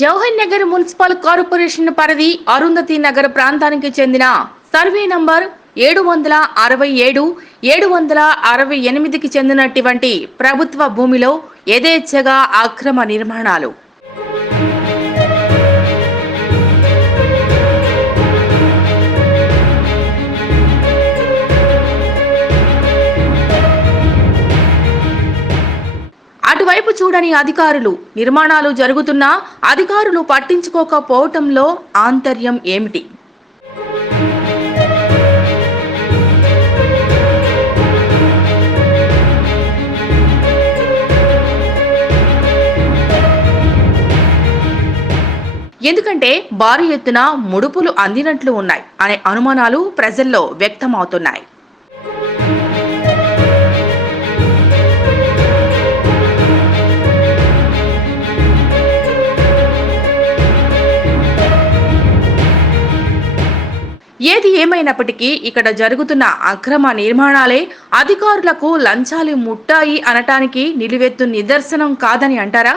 Jawahar Nagar municipal corporation పరిధి అరుంధతి నగర్ ప్రాంతానికి చెందిన సర్వే నంబర్ 767 768కి చెందినటువంటి ప్రభుత్వ భూమిలో యథేచ్ఛగా అక్రమ నిర్మాణాలు. అటువైపు చూడని అధికారులు, నిర్మాణాలు జరుగుతున్నా అధికారులు పట్టించుకోకపోవటంలో ఆంతర్యం ఏమిటి? ఎందుకంటే భారీ ఎత్తున ముడుపులు అందినట్లు ఉన్నాయి అనే అనుమానాలు ప్రజల్లో వ్యక్తమవుతున్నాయి. ఏది ఏమైనప్పటికీ ఇక్కడ జరుగుతున్న అక్రమ నిర్మాణాలే అధికారులకు లంచాలు ముట్టాయి అనటానికి నిలువెత్తు నిదర్శనం కాదని అంటారా?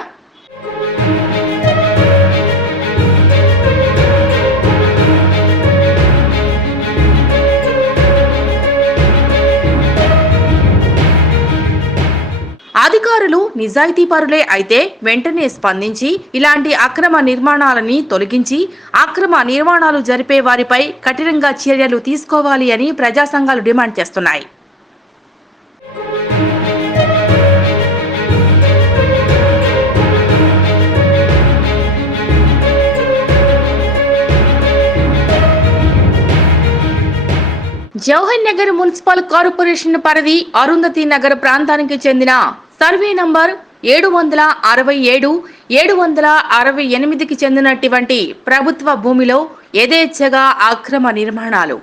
అధికారులు నిజాయితీపరులే అయితే వెంటనే స్పందించి ఇలాంటి అక్రమ నిర్మాణాలని తొలగించి అక్రమ నిర్మాణాలు జరిపే వారిపై కఠినంగా చర్యలు తీసుకోవాలి అని ప్రజా సంఘాలు డిమాండ్ చేస్తున్నాయి. జవహర్ నగర్ మున్సిపల్ కార్పొరేషన్ పరిధి అరుంధతి నగర్ ప్రాంతానికి చెందిన సర్వే నంబర్ 767 768కి చెందినటువంటి ప్రభుత్వ భూమిలో యథేచ్ఛగా అక్రమ నిర్మాణాలు.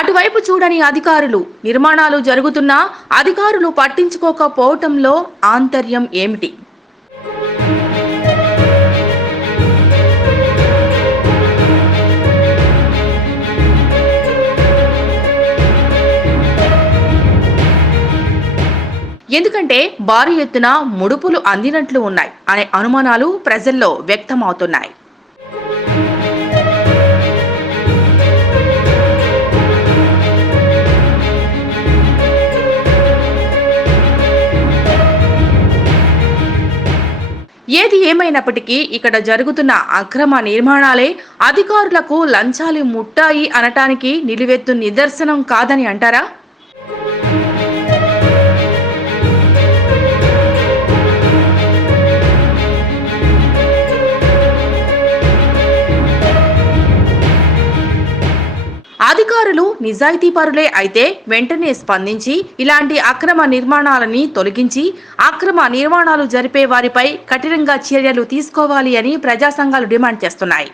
అటువైపు చూడని అధికారులు, నిర్మాణాలు జరుగుతున్నా అధికారులు పట్టించుకోకపోవటంలో ఆంతర్యం ఏమిటి? ఎందుకంటే భారీ ఎత్తున ముడుపులు అందినట్లు ఉన్నాయి అనే అనుమానాలు ప్రజల్లో వ్యక్తమవుతున్నాయి. ఏది ఏమైనప్పటికీ ఇక్కడ జరుగుతున్న అక్రమ నిర్మాణాలే అధికారులకు లంచాలు ముట్టాయి అనటానికి నిలువెత్తు నిదర్శనం కాదని అంటారా? అధికారులు నిజాయితీపరులే అయితే వెంటనే స్పందించి ఇలాంటి అక్రమ నిర్మాణాలని తొలగించి అక్రమ నిర్మాణాలు జరిపే వారిపై కఠినంగా చర్యలు తీసుకోవాలి అని ప్రజా సంఘాలు డిమాండ్ చేస్తున్నాయి.